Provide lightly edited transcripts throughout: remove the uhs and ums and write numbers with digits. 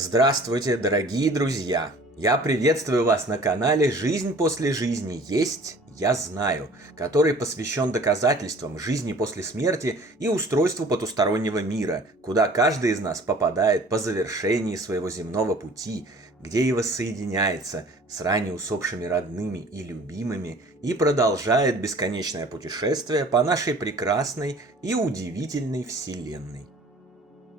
Здравствуйте, дорогие друзья! Я приветствую вас на канале «Жизнь после жизни есть, я знаю», который посвящен доказательствам жизни после смерти и устройству потустороннего мира, куда каждый из нас попадает по завершении своего земного пути, где и воссоединяется с ранее усопшими родными и любимыми и продолжает бесконечное путешествие по нашей прекрасной и удивительной Вселенной.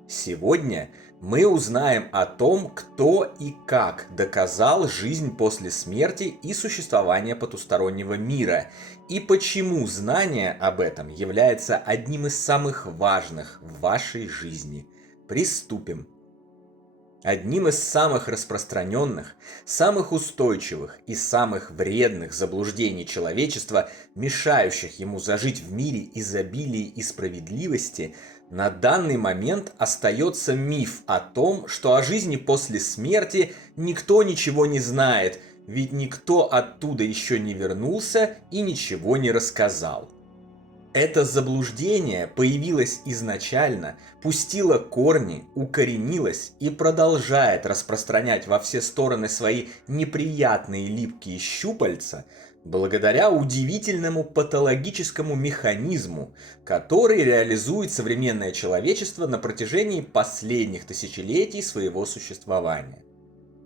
Сегодня мы узнаем о том, кто и как доказал жизнь после смерти и существование потустороннего мира, и почему знание об этом является одним из самых важных в вашей жизни. Приступим. Одним из самых распространенных, самых устойчивых и самых вредных заблуждений человечества, мешающих ему зажить в мире изобилия и справедливости, на данный момент остается миф о том, что о жизни после смерти никто ничего не знает, ведь никто оттуда еще не вернулся и ничего не рассказал. Это заблуждение появилось изначально, пустило корни, укоренилось и продолжает распространять во все стороны свои неприятные липкие щупальца благодаря удивительному патологическому механизму, который реализует современное человечество на протяжении последних тысячелетий своего существования.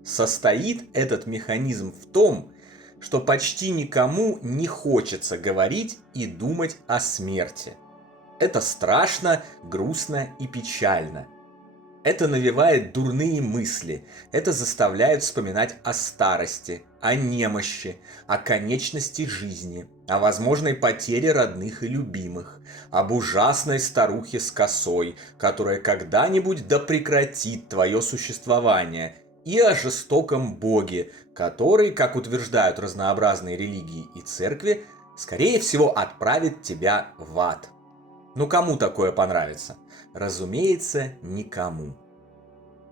Состоит этот механизм в том, что почти никому не хочется говорить и думать о смерти. Это страшно, грустно и печально. Это навевает дурные мысли, это заставляет вспоминать о старости, о немощи, о конечности жизни, о возможной потере родных и любимых, об ужасной старухе с косой, которая когда-нибудь да прекратит твое существование, и о жестоком боге, который, как утверждают разнообразные религии и церкви, скорее всего отправит тебя в ад. Ну кому такое понравится? Разумеется, никому.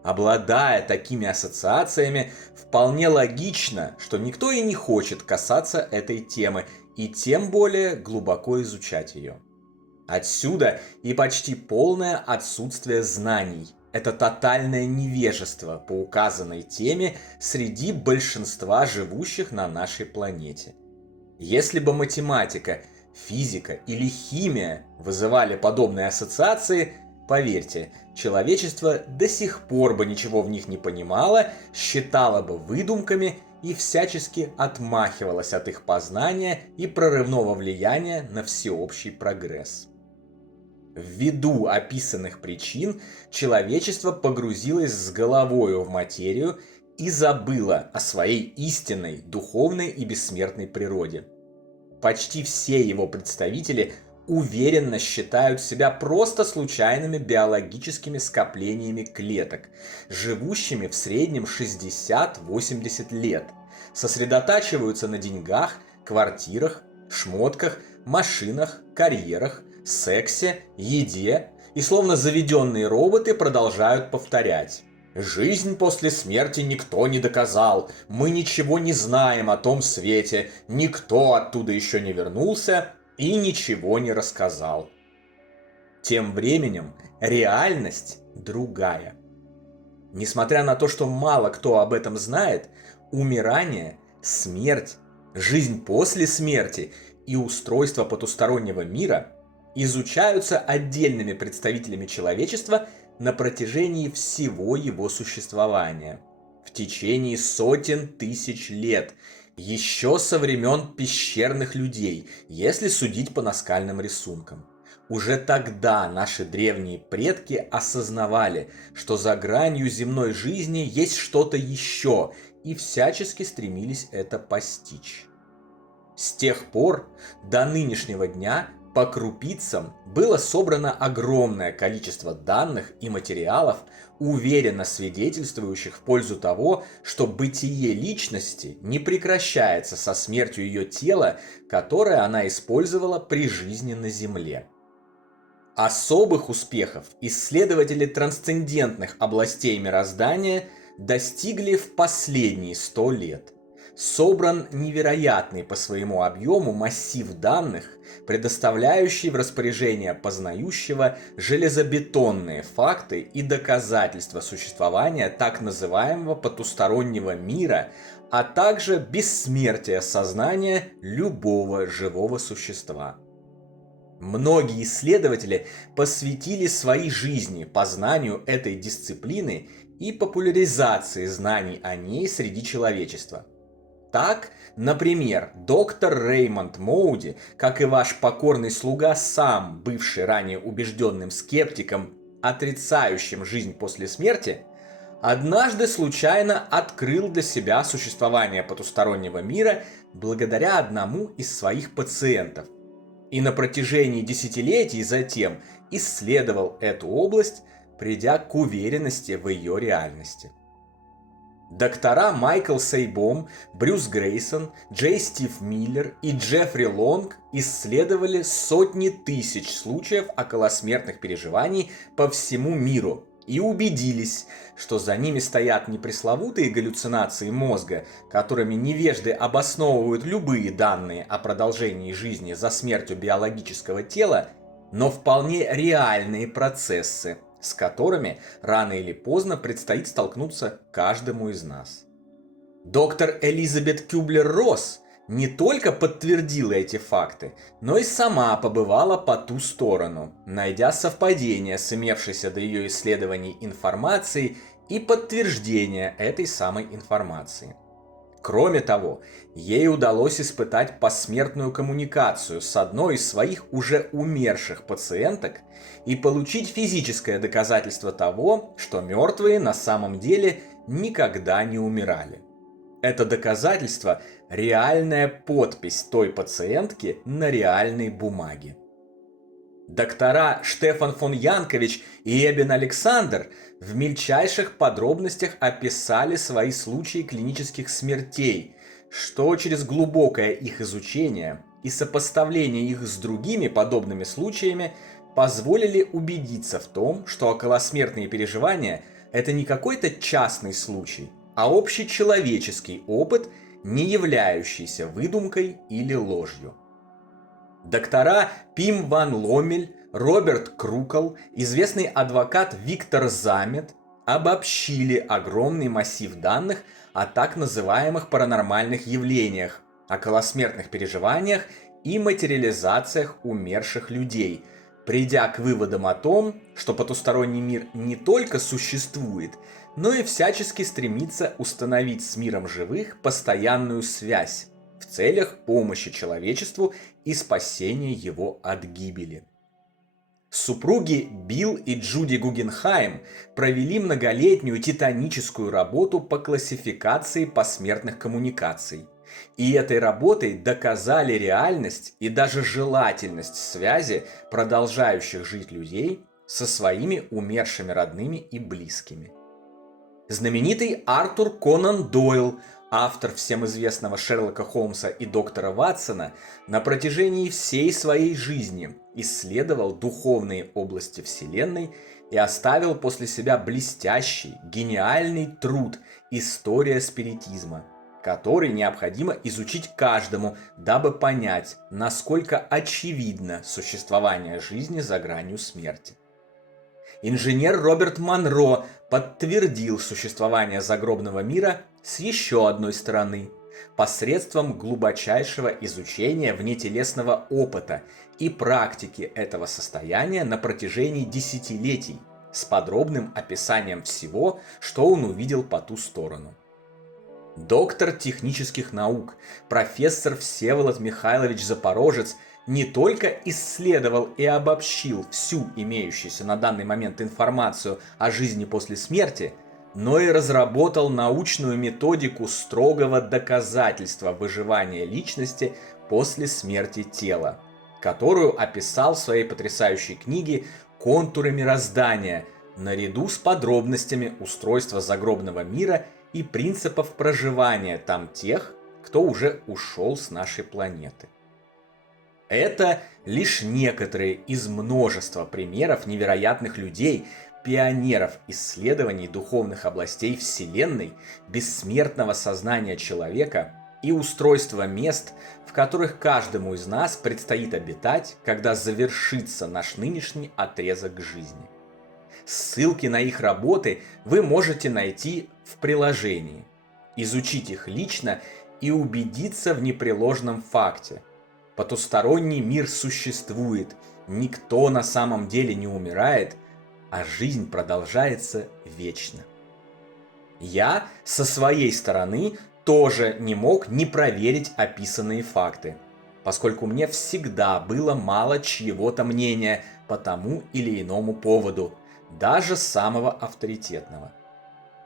Обладая такими ассоциациями, вполне логично, что никто и не хочет касаться этой темы и тем более глубоко изучать ее. Отсюда и почти полное отсутствие знаний. Это тотальное невежество по указанной теме среди большинства живущих на нашей планете. Если бы математика, физика или химия вызывали подобные ассоциации, поверьте, человечество до сих пор бы ничего в них не понимало, считало бы выдумками и всячески отмахивалось от их познания и прорывного влияния на всеобщий прогресс. Ввиду описанных причин человечество погрузилось с головою в материю и забыло о своей истинной, духовной и бессмертной природе. Почти все его представители уверенно считают себя просто случайными биологическими скоплениями клеток, живущими в среднем 60-80 лет, сосредотачиваются на деньгах, квартирах, шмотках, машинах, карьерах, сексе, еде и словно заведенные роботы продолжают повторять: «Жизнь после смерти никто не доказал, мы ничего не знаем о том свете, никто оттуда еще не вернулся и ничего не рассказал». Тем временем реальность другая. Несмотря на то, что мало кто об этом знает, умирание, смерть, жизнь после смерти и устройство потустороннего мира изучаются отдельными представителями человечества на протяжении всего его существования, в течение сотен тысяч лет, еще со времен пещерных людей, если судить по наскальным рисункам. Уже тогда наши древние предки осознавали, что за гранью земной жизни есть что-то еще, и всячески стремились это постичь. С тех пор до нынешнего дня по крупицам было собрано огромное количество данных и материалов, уверенно свидетельствующих в пользу того, что бытие личности не прекращается со смертью ее тела, которое она использовала при жизни на Земле. Особых успехов исследователи трансцендентных областей мироздания достигли в последние 100 лет. собран невероятный по своему объему массив данных, предоставляющий в распоряжение познающего железобетонные факты и доказательства существования так называемого потустороннего мира, а также бессмертия сознания любого живого существа. Многие исследователи посвятили свои жизни познанию этой дисциплины и популяризации знаний о ней среди человечества. Так, например, доктор Реймонд Моуди, как и ваш покорный слуга, сам бывший ранее убежденным скептиком, отрицающим жизнь после смерти, однажды случайно открыл для себя существование потустороннего мира благодаря одному из своих пациентов. И на протяжении десятилетий затем исследовал эту область, придя к уверенности в ее реальности. Доктора Майкл Сейбом, Брюс Грейсон, Джей Стив Миллер и Джеффри Лонг исследовали сотни тысяч случаев околосмертных переживаний по всему миру и убедились, что за ними стоят не пресловутые галлюцинации мозга, которыми невежды обосновывают любые данные о продолжении жизни за смертью биологического тела, но вполне реальные процессы, с которыми рано или поздно предстоит столкнуться каждому из нас. Доктор Элизабет Кюблер-Росс не только подтвердила эти факты, но и сама побывала по ту сторону, найдя совпадение с имевшейся до ее исследований информацией и подтверждение этой самой информации. Кроме того, ей удалось испытать посмертную коммуникацию с одной из своих уже умерших пациенток и получить физическое доказательство того, что мертвые на самом деле никогда не умирали. Это доказательство – реальная подпись той пациентки на реальной бумаге. Доктора Штефан фон Янкович и Эбен Александр в мельчайших подробностях описали свои случаи клинических смертей, что через глубокое их изучение и сопоставление их с другими подобными случаями позволили убедиться в том, что околосмертные переживания – это не какой-то частный случай, а общечеловеческий опыт, не являющийся выдумкой или ложью. Доктора Пим ван Ломмель, Роберт Крукл, известный адвокат Виктор Замет обобщили огромный массив данных о так называемых паранормальных явлениях, околосмертных переживаниях и материализациях умерших людей, придя к выводам о том, что потусторонний мир не только существует, но и всячески стремится установить с миром живых постоянную связь в целях помощи человечеству и спасения его от гибели. Супруги Билл и Джуди Гугенхайм провели многолетнюю титаническую работу по классификации посмертных коммуникаций. И этой работой доказали реальность и даже желательность связи продолжающих жить людей со своими умершими родными и близкими. Знаменитый Артур Конан Дойл, автор всем известного Шерлока Холмса и доктора Ватсона, на протяжении всей своей жизни исследовал духовные области Вселенной и оставил после себя блестящий, гениальный труд «История спиритизма», который необходимо изучить каждому, дабы понять, насколько очевидно существование жизни за гранью смерти. Инженер Роберт Монро подтвердил существование загробного мира с еще одной стороны, посредством глубочайшего изучения внетелесного опыта и практики этого состояния на протяжении десятилетий, с подробным описанием всего, что он увидел по ту сторону. Доктор технических наук, профессор Всеволод Михайлович Запорожец не только исследовал и обобщил всю имеющуюся на данный момент информацию о жизни после смерти, но и разработал научную методику строгого доказательства выживания личности после смерти тела, которую описал в своей потрясающей книге «Контуры мироздания», наряду с подробностями устройства загробного мира и принципов проживания там тех, кто уже ушел с нашей планеты. Это лишь некоторые из множества примеров невероятных людей, пионеров исследований духовных областей Вселенной, бессмертного сознания человека и устройство мест, в которых каждому из нас предстоит обитать, когда завершится наш нынешний отрезок жизни. Ссылки на их работы вы можете найти в приложении. Изучить их лично и убедиться в непреложном факте. Потусторонний мир существует, никто на самом деле не умирает, а жизнь продолжается вечно. Я, со своей стороны, тоже не мог не проверить описанные факты, поскольку мне всегда было мало чьего-то мнения по тому или иному поводу, даже самого авторитетного.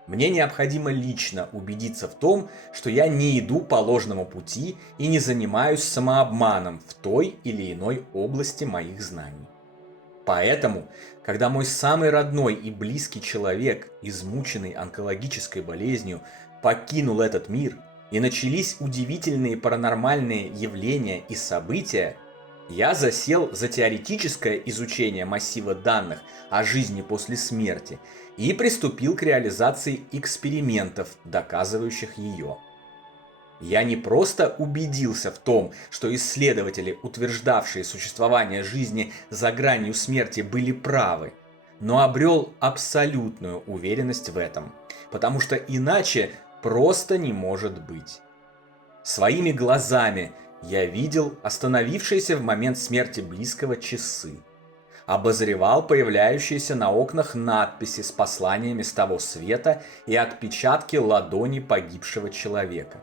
Мне необходимо лично убедиться в том, что я не иду по ложному пути и не занимаюсь самообманом в той или иной области моих знаний. Поэтому, когда мой самый родной и близкий человек, измученный онкологической болезнью, покинул этот мир и начались удивительные паранормальные явления и события, я засел за теоретическое изучение массива данных о жизни после смерти и приступил к реализации экспериментов, доказывающих ее. Я не просто убедился в том, что исследователи, утверждавшие существование жизни за гранью смерти, были правы, но обрел абсолютную уверенность в этом, потому что иначе просто не может быть. Своими глазами я видел остановившиеся в момент смерти близкого часы, обозревал появляющиеся на окнах надписи с посланиями с того света и отпечатки ладони погибшего человека.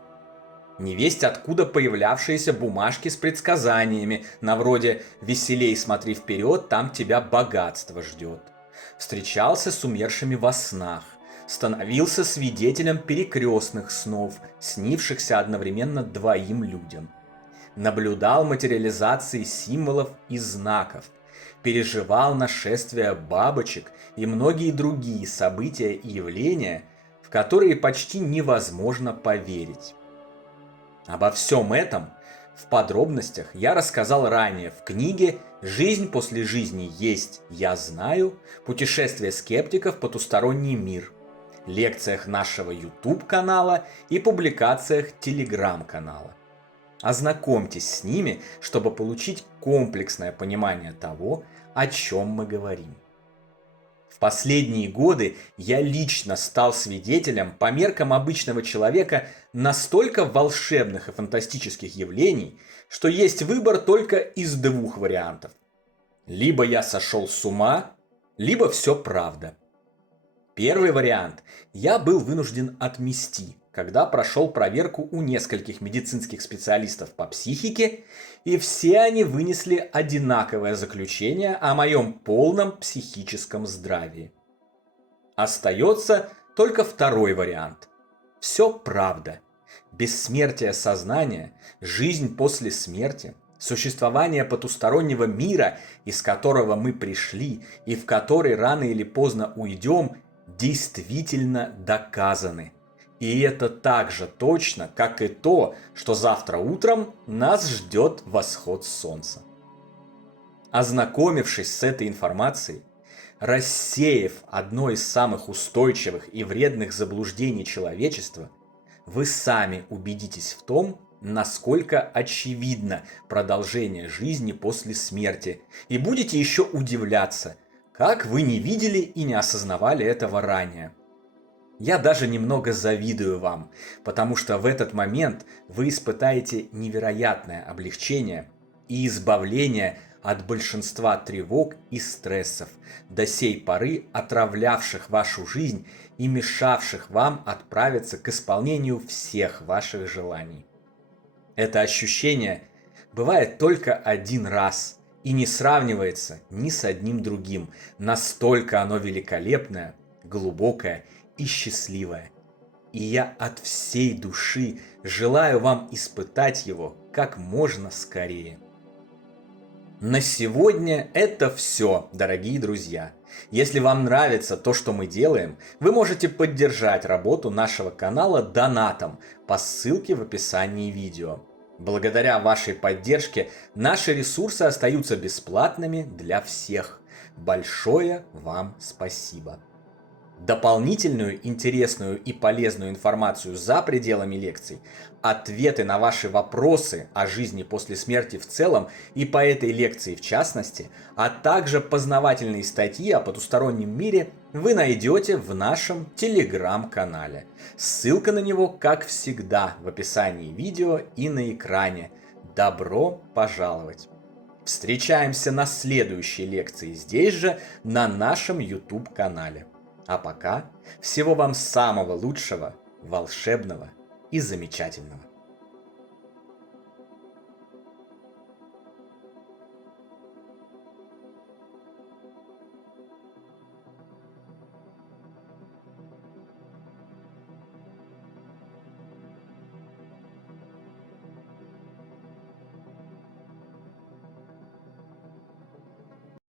Невесть откуда появлявшиеся бумажки с предсказаниями, на вроде «Веселей смотри вперед, там тебя богатство ждет». Встречался с умершими во снах, становился свидетелем перекрестных снов, снившихся одновременно двоим людям. Наблюдал материализации символов и знаков, переживал нашествие бабочек и многие другие события и явления, в которые почти невозможно поверить. Обо всем этом в подробностях я рассказал ранее в книге «Жизнь после жизни есть, я знаю. Путешествие скептиков в потусторонний мир», лекциях нашего YouTube-канала и публикациях Telegram-канала. Ознакомьтесь с ними, чтобы получить комплексное понимание того, о чем мы говорим. В последние годы я лично стал свидетелем по меркам обычного человека настолько волшебных и фантастических явлений, что есть выбор только из двух вариантов. Либо я сошел с ума, либо все правда. Первый вариант я был вынужден отмести, когда прошел проверку у нескольких медицинских специалистов по психике, и все они вынесли одинаковое заключение о моем полном психическом здравии. Остается только второй вариант. Все правда. Бессмертие сознания, жизнь после смерти, существование потустороннего мира, из которого мы пришли и в который рано или поздно уйдем, действительно доказаны. И это так же точно, как и то, что завтра утром нас ждет восход солнца. Ознакомившись с этой информацией, рассеяв одно из самых устойчивых и вредных заблуждений человечества, вы сами убедитесь в том, насколько очевидно продолжение жизни после смерти, и будете еще удивляться, как вы не видели и не осознавали этого ранее. Я даже немного завидую вам, потому что в этот момент вы испытаете невероятное облегчение и избавление от большинства тревог и стрессов, до сей поры отравлявших вашу жизнь и мешавших вам отправиться к исполнению всех ваших желаний. Это ощущение бывает только один раз и не сравнивается ни с одним другим, настолько оно великолепное, глубокое и счастливое. И я от всей души желаю вам испытать его как можно скорее. На сегодня это все, дорогие друзья. Если вам нравится то, что мы делаем, вы можете поддержать работу нашего канала донатом по ссылке в описании видео. Благодаря вашей поддержке наши ресурсы остаются бесплатными для всех. Большое вам спасибо. дополнительную интересную и полезную информацию за пределами лекций, ответы на ваши вопросы о жизни после смерти в целом и по этой лекции в частности, а также познавательные статьи о потустороннем мире вы найдете в нашем телеграм-канале. Ссылка на него, как всегда, в описании видео и на экране. Добро пожаловать! Встречаемся на следующей лекции здесь же, на нашем YouTube-канале. А пока всего вам самого лучшего, волшебного и замечательного.